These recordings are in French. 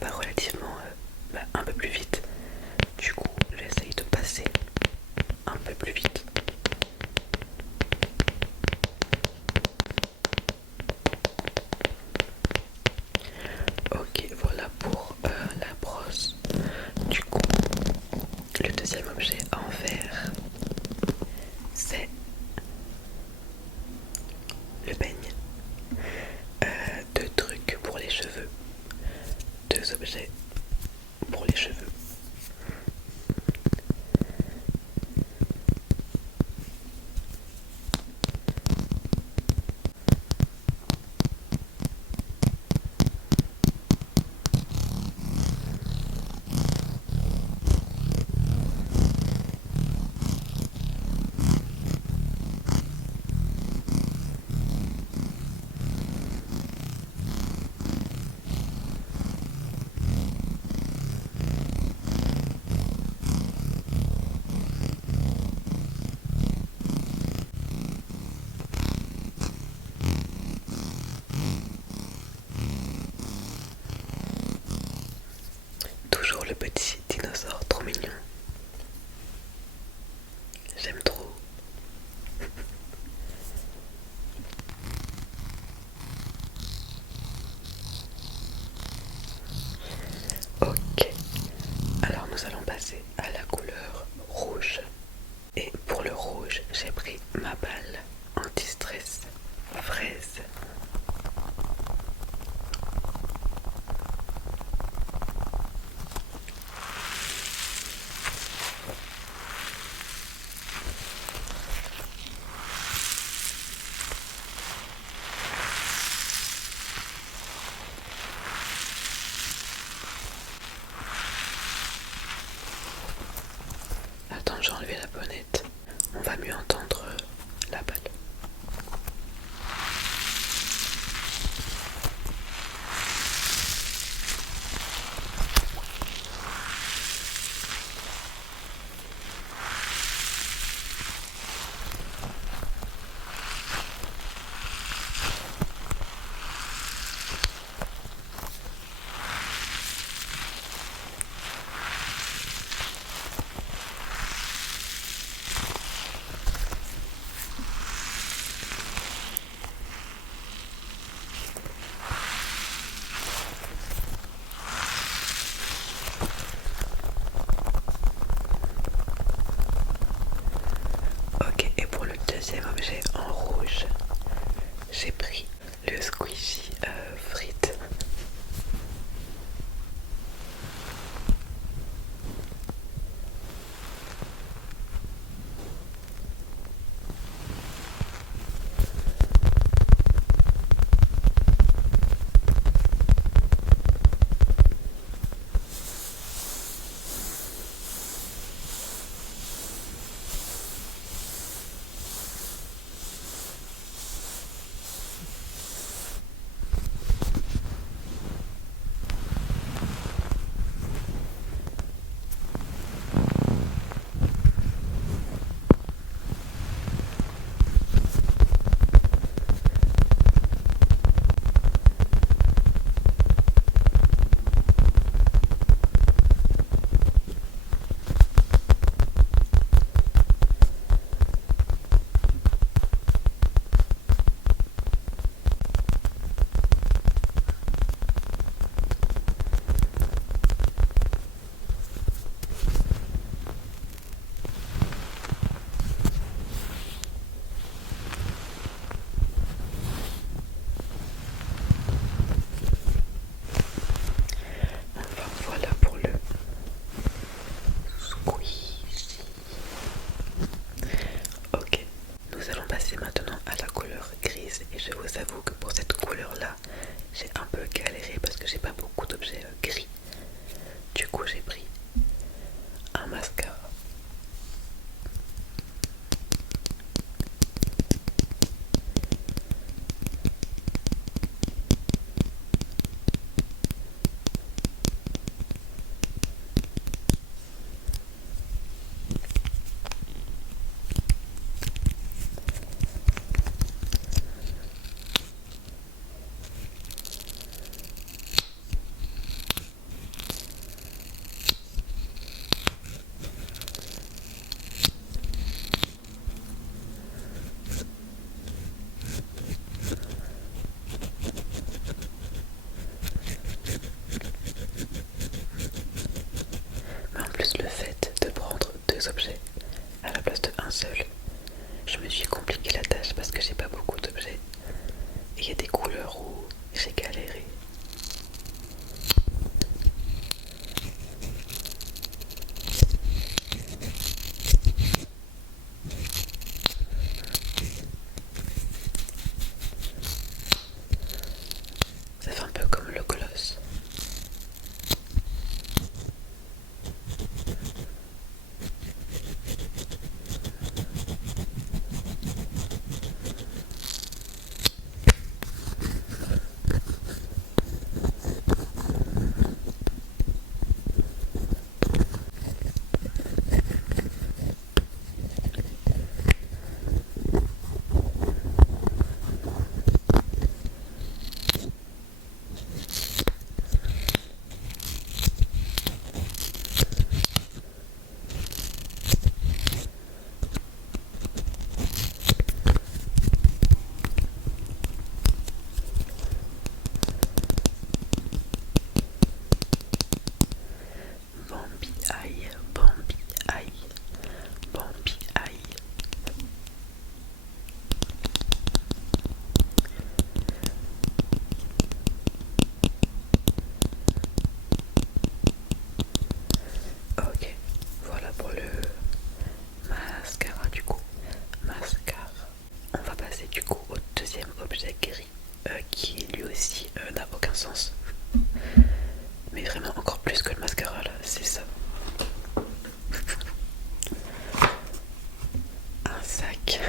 va relativement un peu plus vite. Du coup, j'essaye de passer un peu plus vite. Ok, voilà pour la brosse. Du coup, le deuxième objet en verre, c'est le peigne. Deux trucs pour les cheveux. Deux objets pour les cheveux. Toujours le petit dinosaure trop mignon. J'aime trop. Ok, alors nous allons passer à la couleur rouge. Et pour le rouge, j'ai pris ma balle anti-stress fraise. Attends, j'ai enlevé la bonnette. On va mieux entendre la balle. Ok, et pour le deuxième objet en rouge, j'ai pris le squishy frites. Enfin voilà pour le squishy. Ok, nous allons passer maintenant à la couleur grise et je vous avoue que pour cette couleur là j'ai un peu galéré parce que j'ai pas beaucoup d'objets gris. Du coup j'ai pris un mascara. deux objets à la place de un seul. Je me suis compliqué la tâche parce que j'ai pas beaucoup d'objets. Et il y a des couleurs où j'ai galéré. Ça fait un peu comme le colosse. Bambi aïe, Bambi aïe, Bambi aïe. Ok, voilà pour le mascara du coup. Mascara. On va passer du coup au deuxième objet gris qui lui aussi n'a aucun sens. Mais vraiment encore plus que le mascara là, c'est ça. Un sac.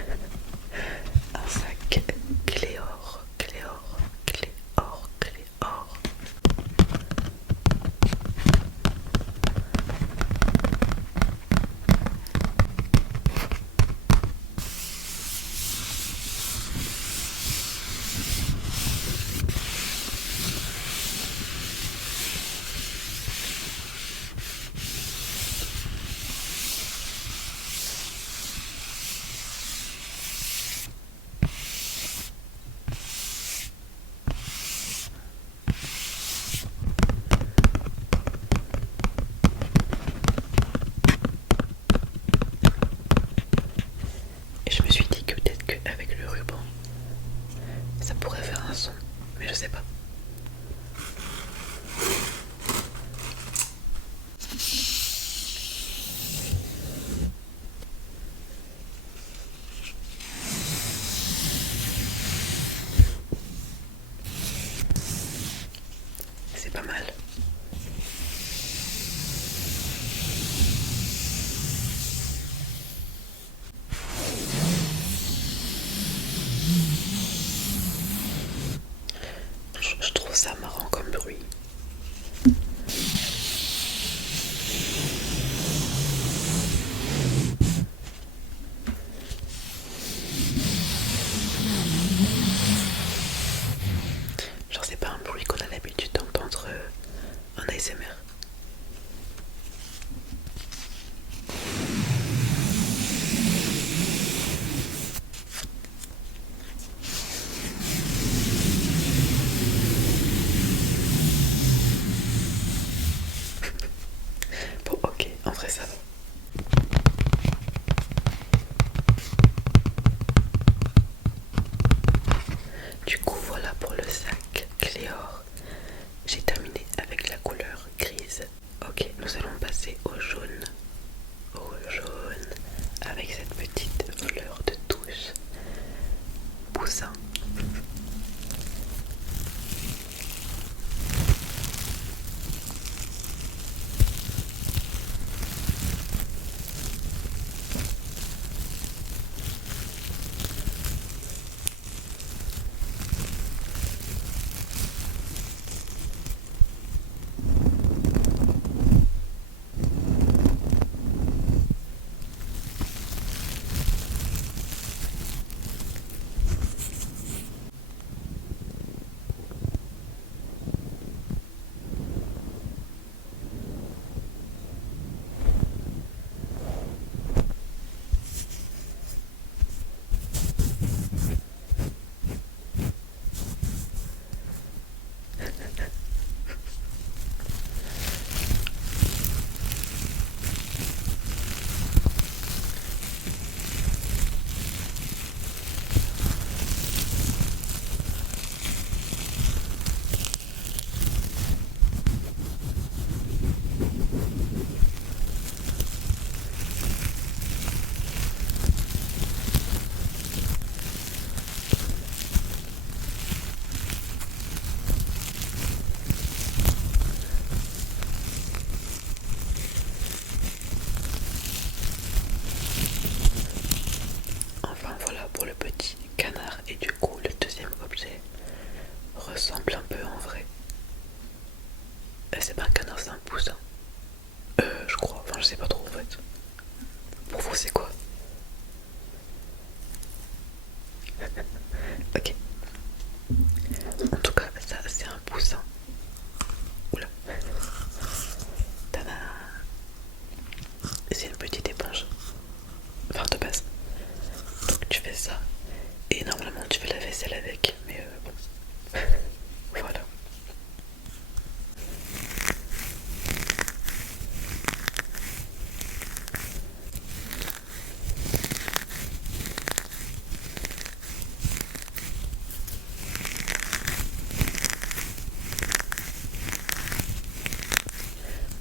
Un sac Cléor, Cléor, Cléor, Cléor. Et je me suis dit que peut-être qu'avec le ruban, ça pourrait faire un son, mais je sais pas. C'est pas mal. Je trouve ça marrant comme bruit. Genre c'est pas un bruit qu'on a l'habitude d'entendre en ASMR. Bon ok, en vrai ça va. Du coup voilà pour le sac Cléor. J'ai terminé avec la couleur grise. un poussin. Je crois, enfin je sais pas trop en fait. Pour vous c'est quoi? Ok. En tout cas, ça c'est un poussin. Oula. Tada. C'est une petite éponge. Enfin de base. Donc tu fais ça. Et normalement tu fais la vaisselle avec. Mais bon. Voilà.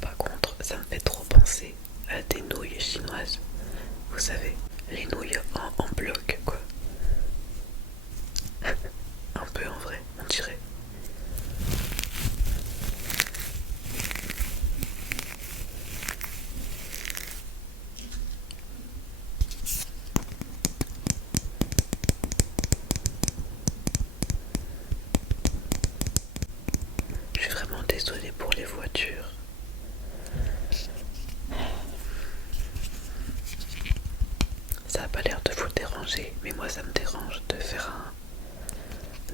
Par contre, ça me fait trop penser à des nouilles chinoises. Vous savez, les nouilles en bloc quoi. Un peu en vrai, on dirait. Je suis vraiment désolée pour les voitures. Ça a pas l'air de vous déranger, mais moi ça me dérange de faire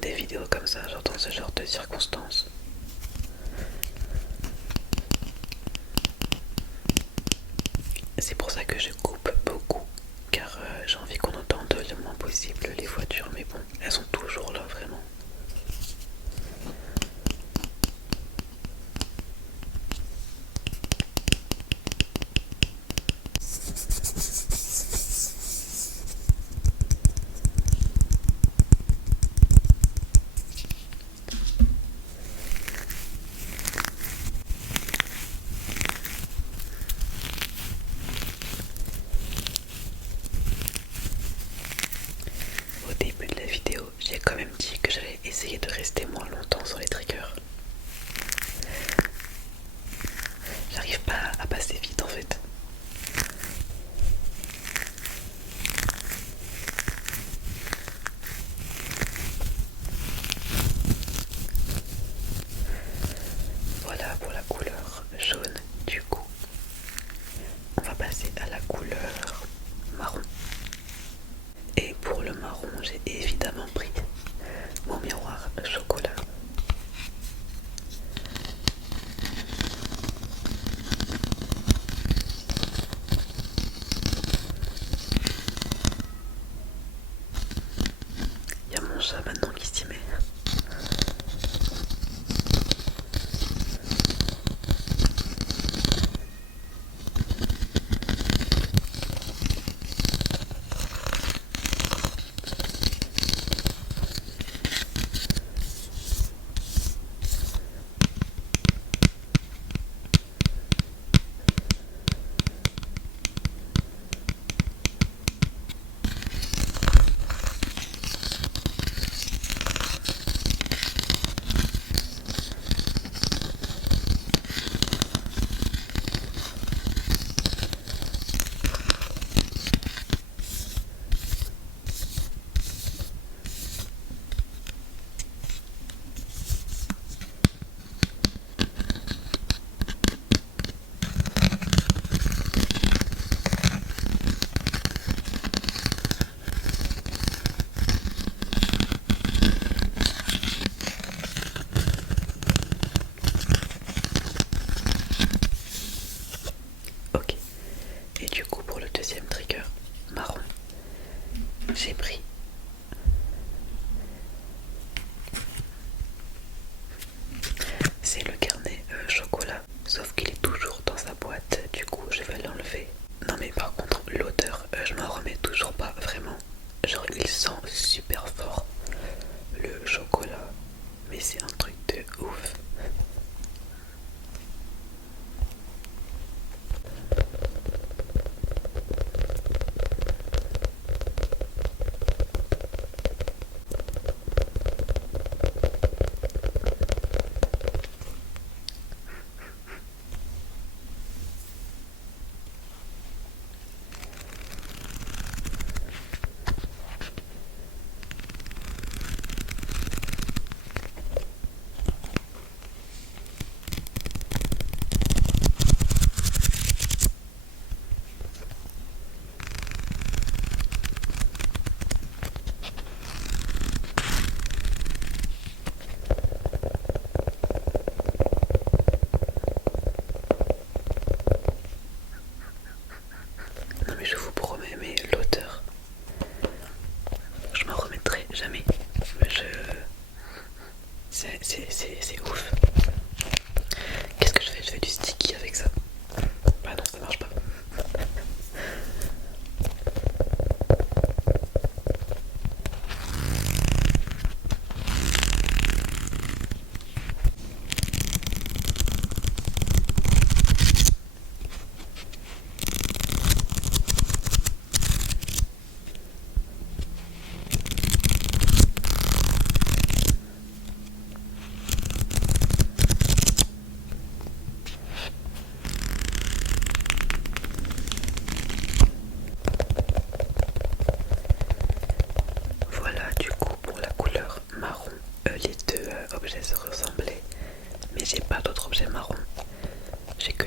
des vidéos comme ça, genre dans ce genre de circonstances. C'est pour ça que je coupe beaucoup, car j'ai envie qu'on entende le moins possible les voitures, mais bon, elles sont toujours là vraiment. Au début de la vidéo,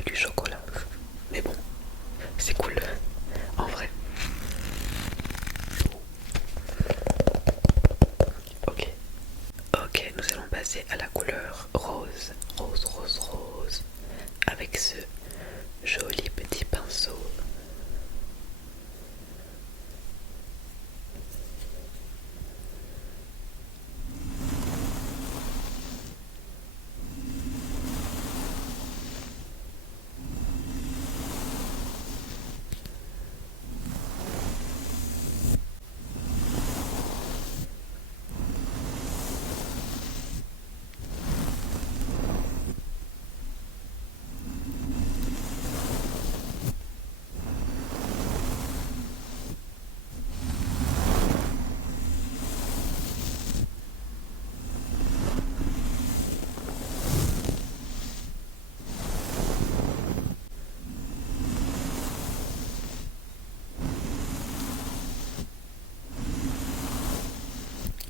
que du chocolat. Mais bon, c'est cool en vrai. Ok. Ok, nous allons passer à la couleur rose. Rose, rose, rose. Avec ce joli petit pinceau.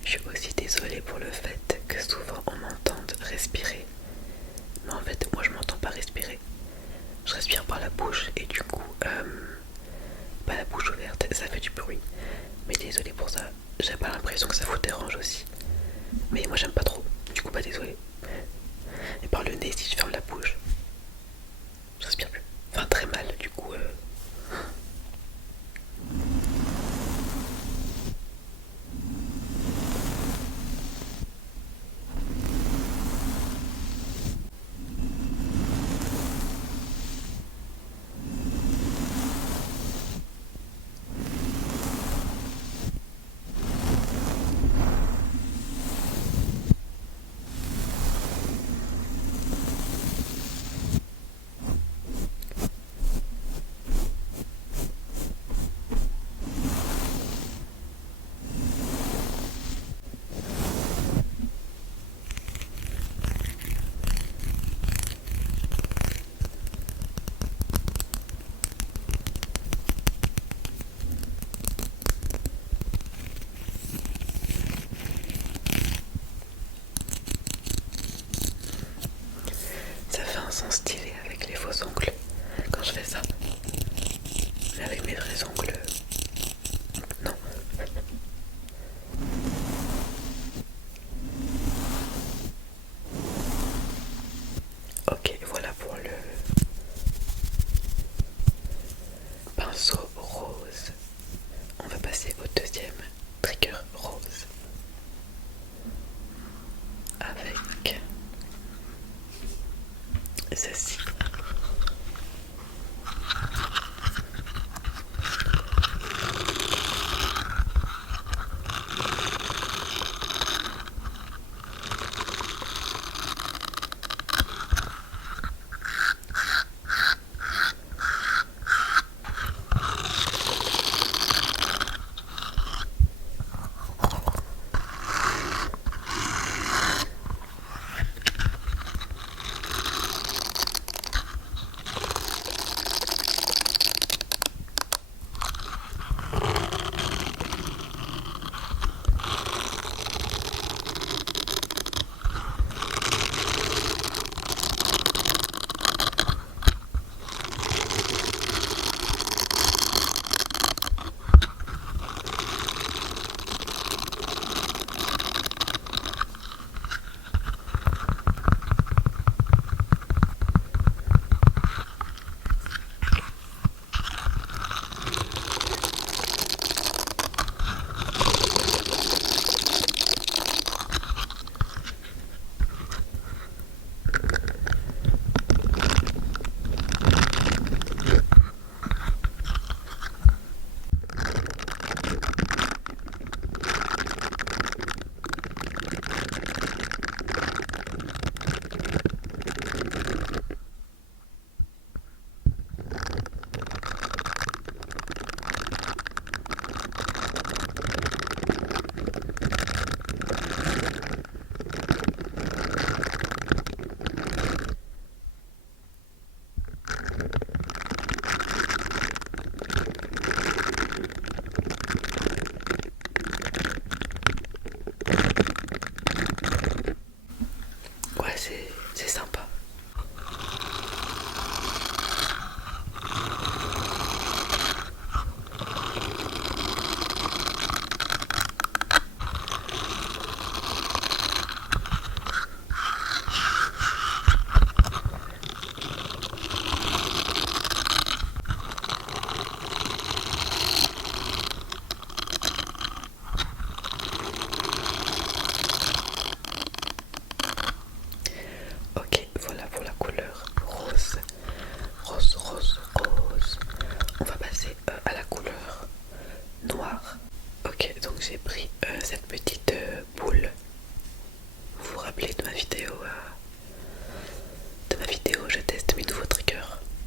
Je suis aussi désolée pour le fait que souvent on m'entende respirer. Mais en fait, moi je m'entends pas respirer. Je respire par la bouche et du coup, pas la bouche ouverte, ça fait du bruit. Mais désolée pour ça, j'ai pas l'impression que ça vous dérange aussi. Mais moi j'aime pas trop, du coup pas désolée. Et par le nez, si je ferme la bouche, je respire plus. Enfin très mal, du coup.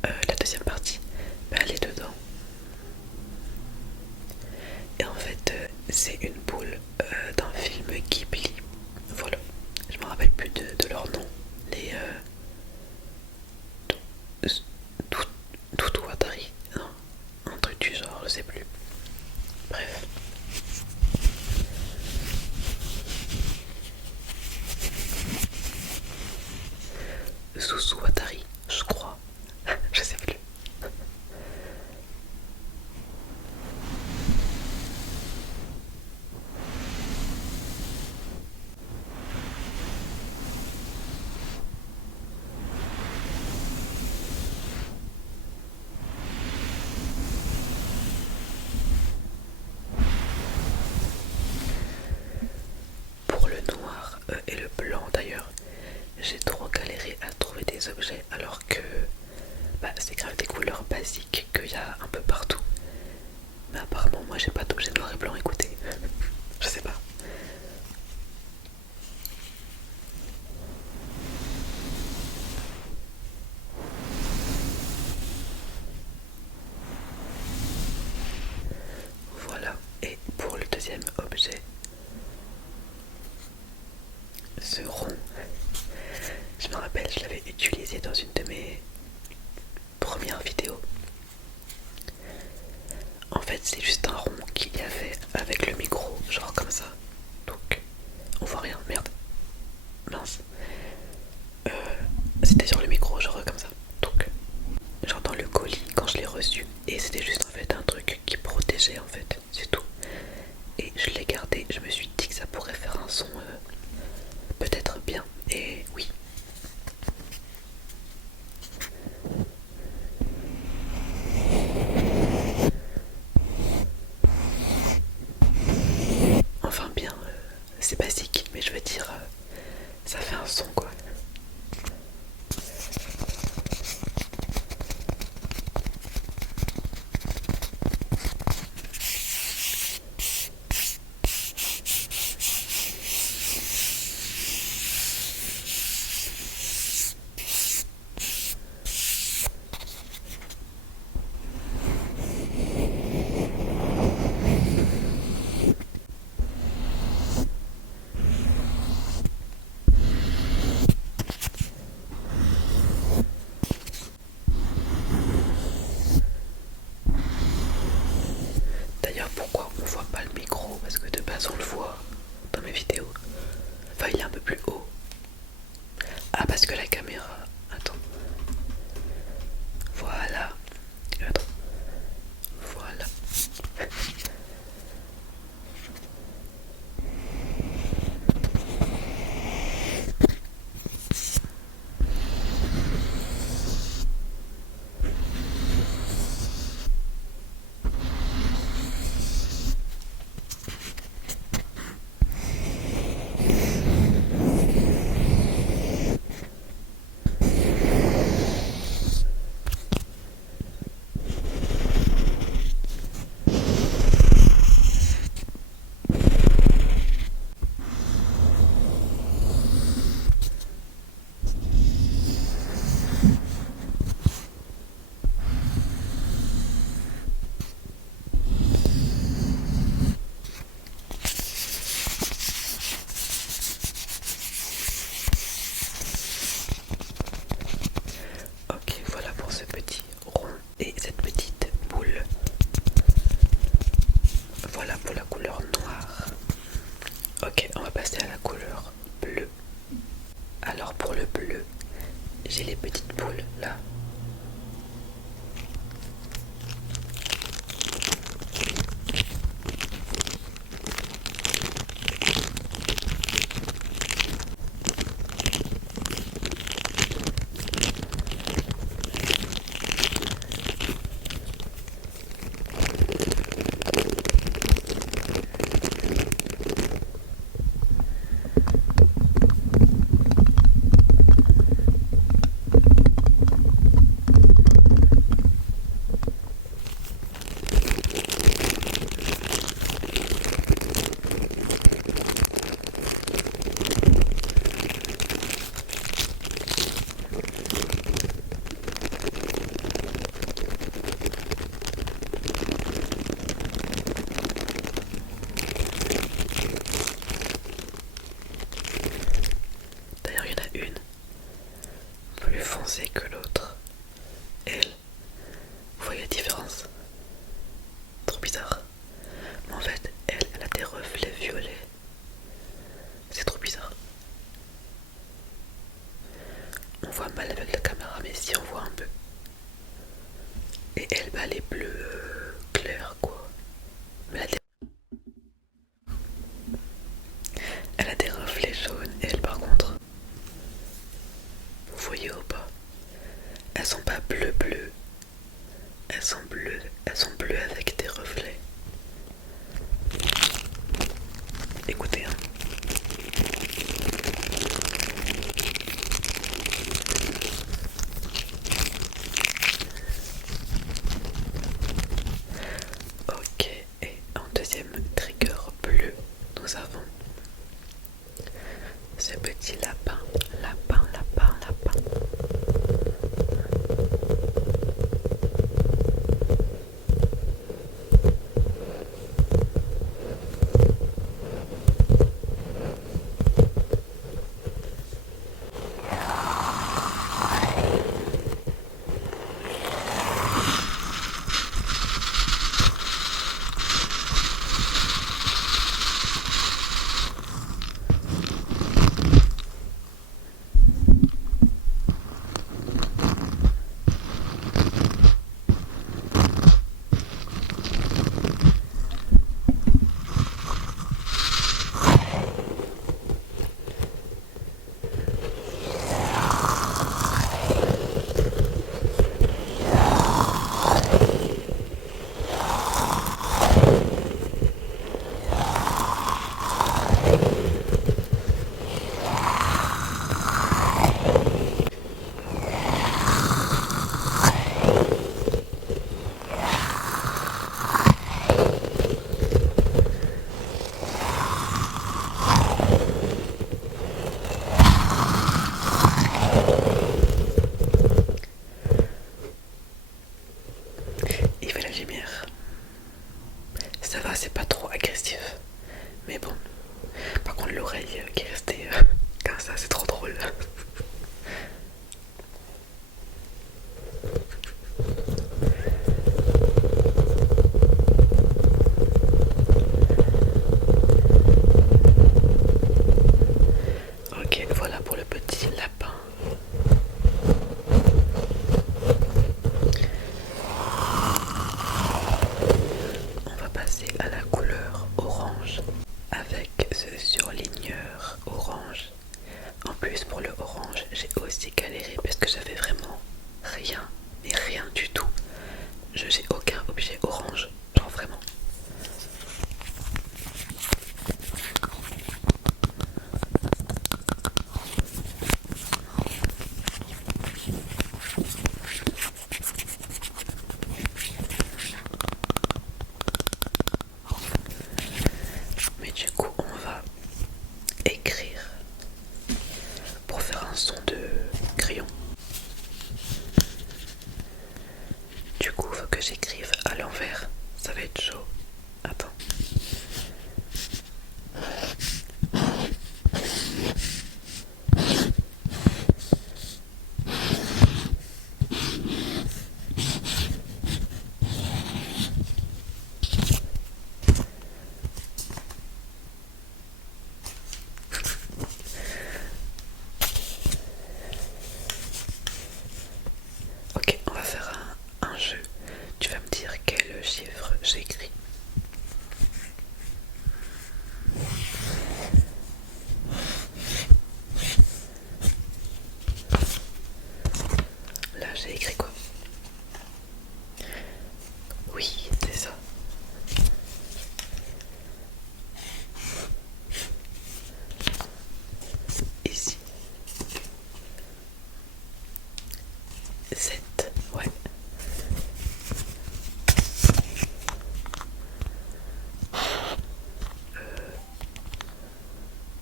la deuxième partie, bah, elle est dedans. Et en fait, c'est une boule d'un film Ghibli. Voilà. Je me rappelle plus de leur nom. Les tout, tout Watari. Non, un truc du genre, je sais plus. Bref. Susu Watari, je crois. Je sais plus. Pour le noir et le blanc d'ailleurs, j'ai trop galéré à trouver des objets alors que bah, c'est grave des couleurs basiques qu'il y a un peu partout. Mais apparemment moi j'ai pas d'objet noir et blanc, écoutez. Je sais pas. Voilà. Et pour le deuxième objet, ce rond, je me rappelle, je l'avais utilisé dans une de mes premières vidéos. En fait, c'est juste un rond qu'il y avait avec le micro, genre comme ça. Donc, on voit rien, merde. Mince. C'était sur le micro, genre comme ça. Donc, genre dans le colis quand je l'ai reçu. Et c'était juste en fait un truc qui protégeait en fait, c'est tout. Et je l'ai gardé, je me suis dit que ça pourrait faire un son peut-être bien. Et oui. Enfin bien, c'est basique, mais je veux dire, ça fait un son quoi. D'ailleurs, pourquoi on voit pas le micro? Parce que de base on le voit dans mes vidéos. Enfin, il est un peu plus haut. Ah, parce que la caméra. Attends. Voilà. Attends. Voilà. bah, elle est bleue claire quoi. Mais elle a des reflets jaunes et elle par contre, vous voyez ou pas, elles sont pas bleues, elles sont bleues avec des reflets. Écoutez, hein. Ok, et en deuxième trigger bleu, nous avons ce petit lapin. Il fait la lumière. Ça va, c'est pas trop agressif. Mais bon. Par contre, l'oreille qui est restée comme ça, c'est trop drôle. Ok, voilà pour le petit lapin. On va passer à la couleur orange avec ce surligneur orange. En plus pour le orange, j'ai aussi galéré parce que j'avais vraiment rien, mais rien du tout. J'ai aucun objet orange, genre vraiment. Mais du coup, on va écrire pour faire un son de crayon. Du coup, il faut que j'écrive à l'envers. Ça va être chaud. Attends. Ok, on va faire un jeu. Tu vas me dire quel chiffre j'écris. Là, j'ai écrit quoi? Oui, c'est ça. Ici. 7, ouais.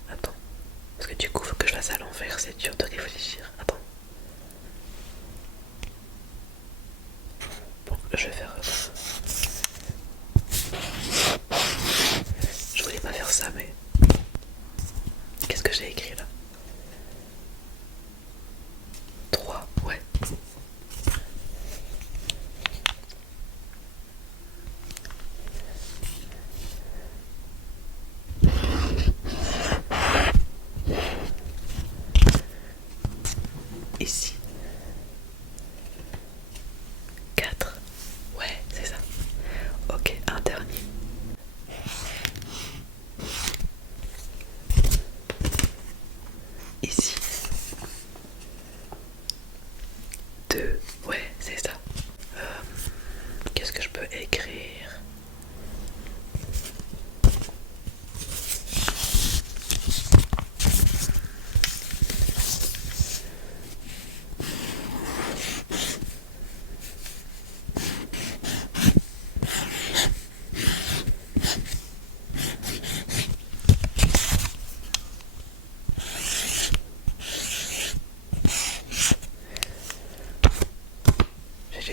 Attends. Parce que du coup, faut que je fasse à l'envers, c'est dur de réfléchir. Attends. Bon, je vais faire. Je voulais pas faire ça, mais. Qu'est-ce que j'ai écrit là? 3, ouais. Ici. 4, ouais.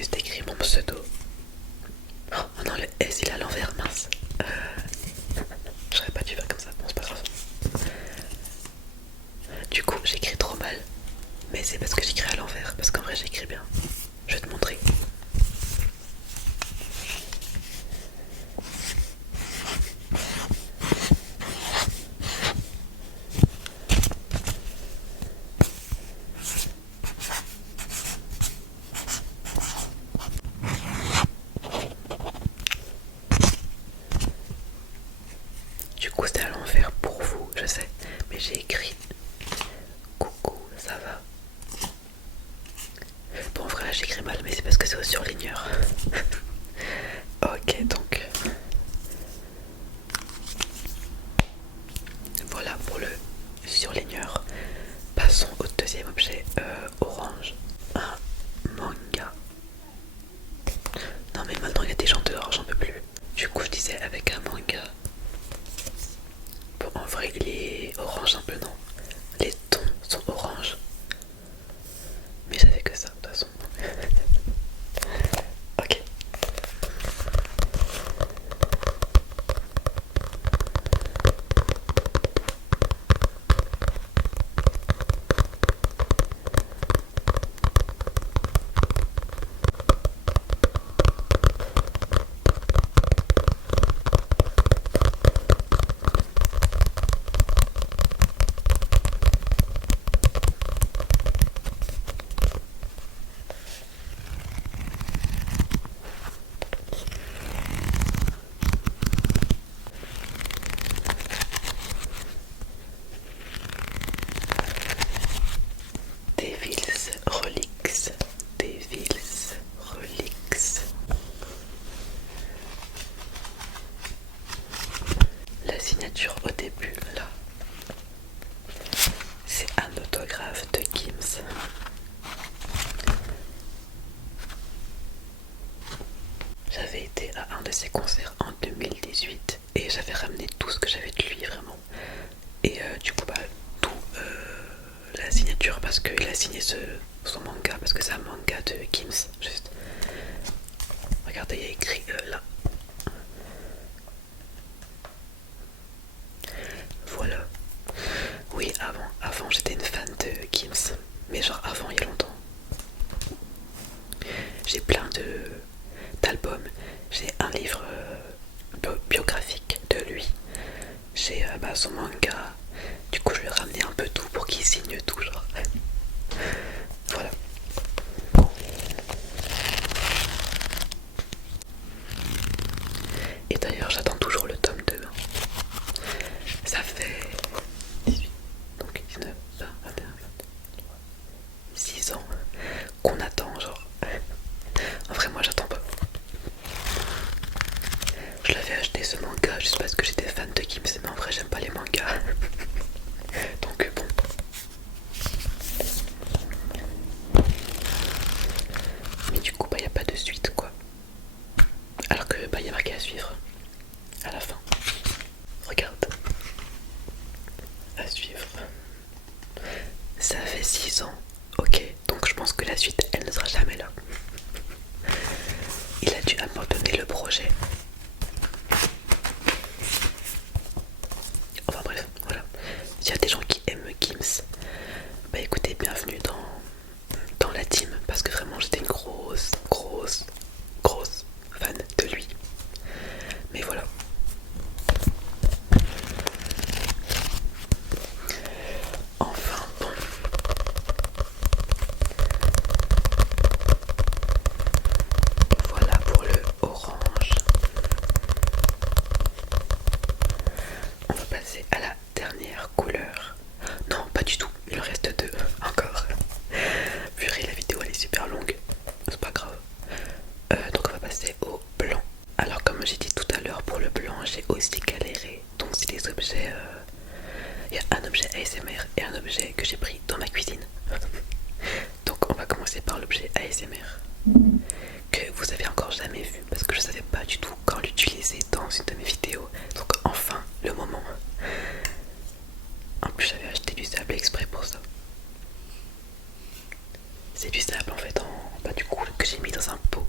juste écrit mon pseudo. Oh non, le S il est à l'envers, mince. J'aurais pas dû faire comme ça, bon c'est pas grave. Du coup j'écris trop mal, mais c'est parce que j'écris à l'envers, parce qu'en vrai j'écris bien. Je vais te montrer. Du coup c'était à l'envers pour vous, je sais, mais j'ai écrit coucou, ça va. Bon en vrai là j'écris mal, mais c'est parce que c'est au surligneur. Ok, donc voilà pour le surligneur. Passons au deuxième objet, orange. Un manga. Non mais maintenant il y a des gens dehors, j'en peux plus. Du coup je disais avec un manga. Bon en vrai il est orange un peu, non? Les tons sont orange. Mais ça fait que ça de toute façon. Ok. Devils Relics. Devils Relics. La signature au début, là, c'est un autographe de Gims. J'avais été à un de ses concerts en 2018 et j'avais ramené tout ce que j'avais de lui vraiment. Et du coup, bah, tout la signature parce qu'il a signé son manga, parce que c'est un manga de Gims, juste. Regardez, il y a écrit là. Voilà. Oui, avant j'étais une fan de Gims, mais genre avant il y a longtemps. J'ai plein d'albums, j'ai un livre biographique de lui, j'ai bah, son manga, du coup je lui ai ramené un peu tout pour qu'il signe tout genre. Voilà. Et d'ailleurs j'attends toujours le tome 2. Ça fait 18, donc 19, 20, 21, 23, 6 ans qu'on attend genre. En vrai moi j'attends pas. Je l'avais acheté ce manga juste parce que j'étais fan de Gims, mais en vrai j'aime pas les mangas. Donc bon. Mais du coup bah y a pas de suite quoi. Alors que bah y a marqué à suivre à la fin. Regarde. À suivre. Ça fait 6 ans. Ok, donc je pense que la suite elle ne sera jamais là. Il a dû abandonner le projet. Enfin bref, voilà. S'il y a des gens qui aiment Gims, bah écoutez, bienvenue dans la team. Parce que vraiment j'étais une grosse fan de lui. Mais voilà. Enfin bon. Voilà pour le orange. On va passer à la dernière couleur. Non, pas du tout. Il en reste 2 encore. Purée, la vidéo elle est super longue. C'est pas grave. Donc on va passer au blanc. Alors comme j'ai dit tout à l'heure, pour le blanc j'ai aussi galéré. Donc c'est des objets... Il y a un objet ASMR et un objet que j'ai pris dans ma cuisine. Donc on va commencer par l'objet ASMR que vous avez encore jamais vu parce que je savais pas du tout quand l'utiliser dans une de mes vidéos. Donc enfin le moment. En plus j'avais acheté du sable exprès pour ça. C'est du sable en fait, du coup que j'ai mis dans un pot.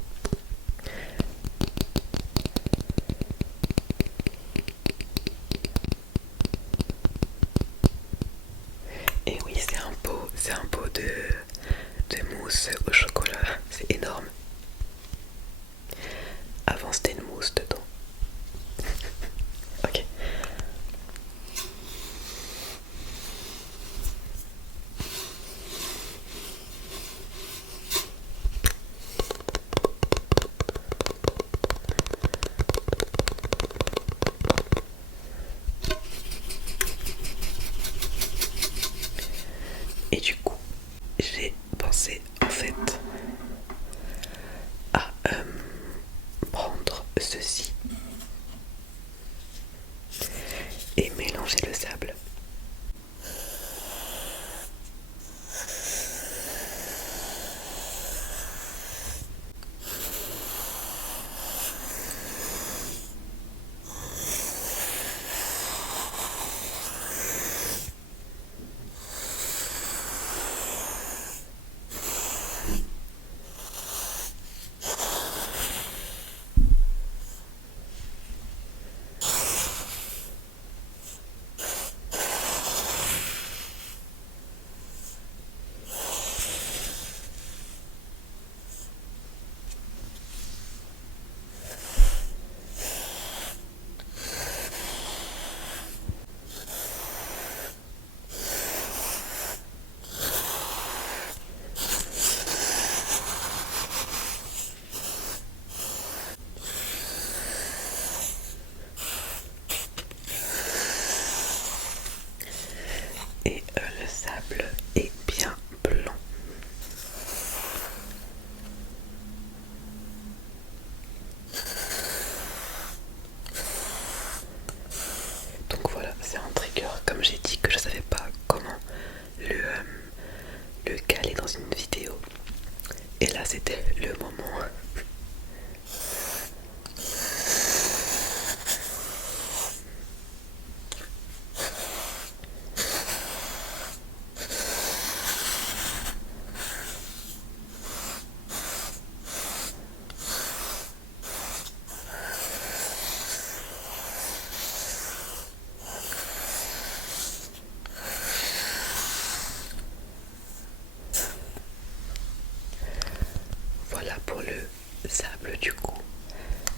sable du coup.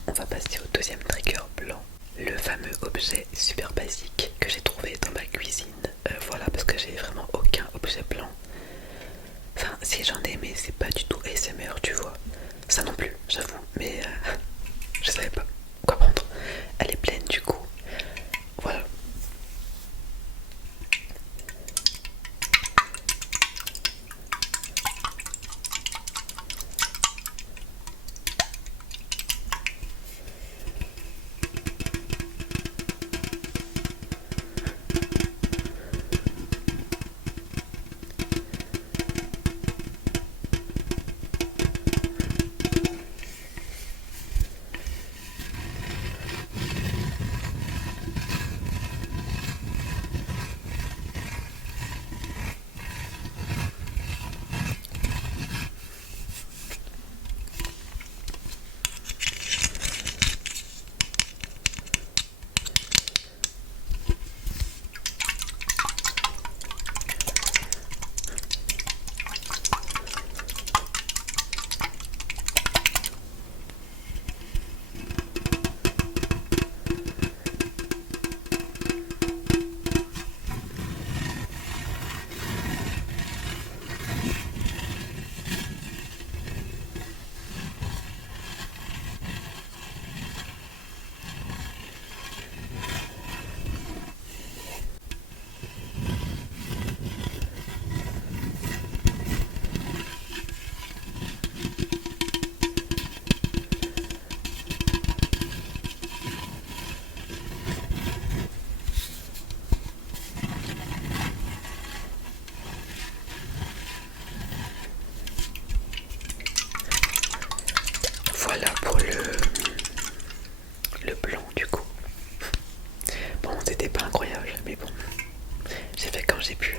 On va passer au deuxième trigger blanc. Le fameux objet super basique que j'ai trouvé dans ma cuisine. Voilà, parce que j'ai vraiment aucun objet blanc. Enfin, si j'en ai, mais c'est pas du tout ASMR, tu vois. Ça non plus, j'avoue, mais je savais pas quoi prendre. Elle est pleine du coup. Voilà. Voilà pour le blanc du coup. Bon, c'était pas incroyable, mais bon, j'ai fait quand j'ai pu.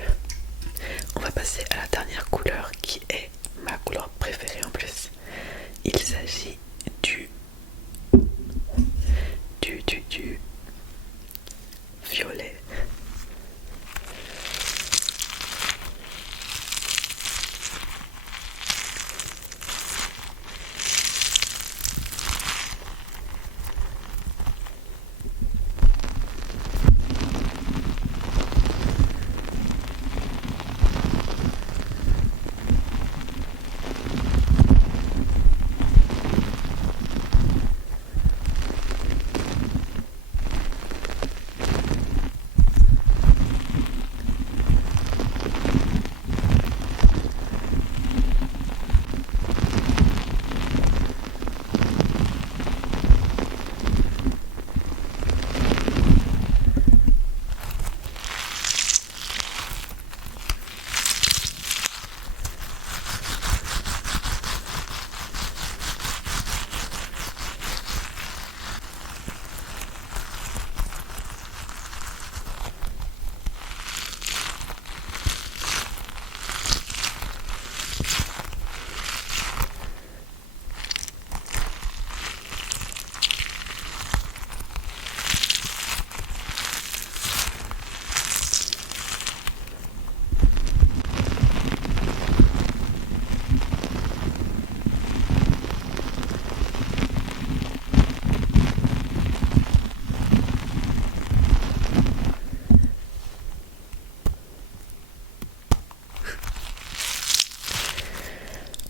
On va passer à la dernière couleur qui est ma couleur préférée en plus. Il s'agit du violet.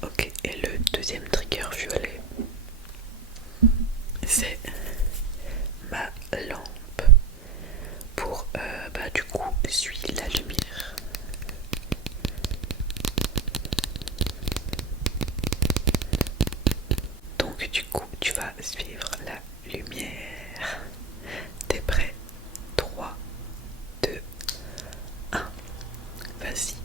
Ok, et le deuxième trigger violet, c'est ma lampe pour du coup suivre la lumière. Donc du coup tu vas suivre la lumière. T'es prêt? 3, 2, 1, vas-y.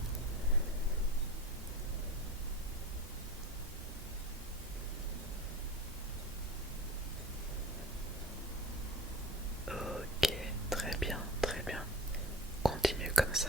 Ok, très bien, très bien. Continue comme ça.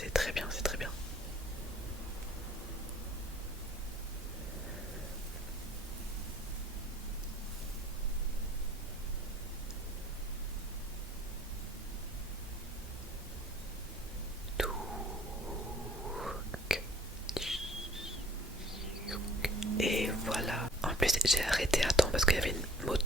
C'est très bien, c'est très bien. Et voilà. En plus j'ai arrêté à temps parce qu'il y avait une moto